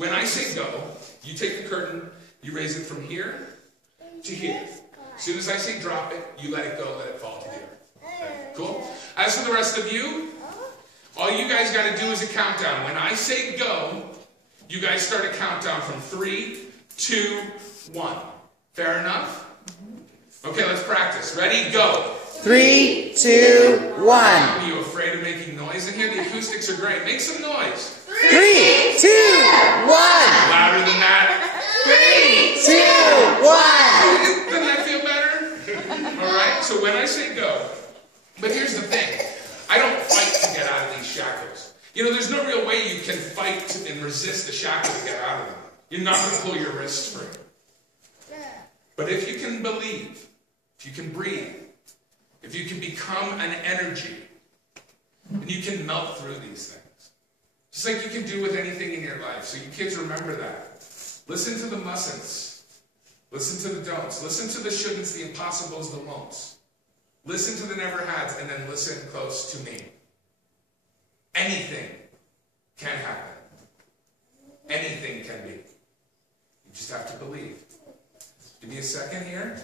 When I say go, you take the curtain, you raise it from here to here. As soon as I say drop it, you let it go, let it fall to here. Okay. Cool? As for the rest of you, all you guys got to do is a countdown. When I say go, you guys start a countdown from 3, 2, 1. Fair enough? Okay, let's practice. Ready? Go. 3, 2, 1. Are you afraid of making noise in here? The acoustics are great. Make some noise. 3, 2, 1. Louder than that. 3, 2, 1. Doesn't that feel better? All right, so when I say go, but here's the thing. I don't fight to get out of these shackles. You know, there's no real way you can fight and resist the shackle to get out of them. You're not going to pull your wrists free. But if you can believe, if you can breathe, if you can become an energy, and you can melt through these things. Just like you can do with anything in your life. So you kids remember that. Listen to the mustn'ts. Listen to the don'ts. Listen to the shouldn'ts, the impossibles, the won'ts. Listen to the never hads, and then listen close to me. Anything can happen. Anything can be. You just have to believe. Give me a second here.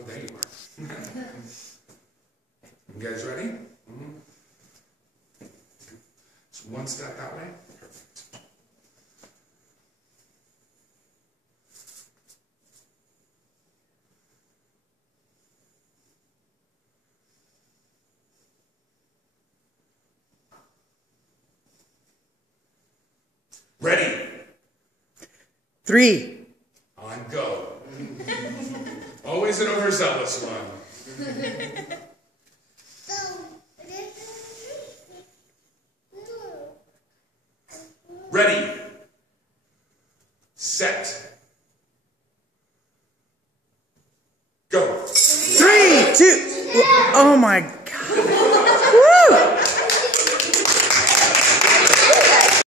Oh, there you are. You guys ready? So one step that way. Perfect. Ready? 3. On go. Always an overzealous one. Ready. Set. Go. 3, 2. Oh my God.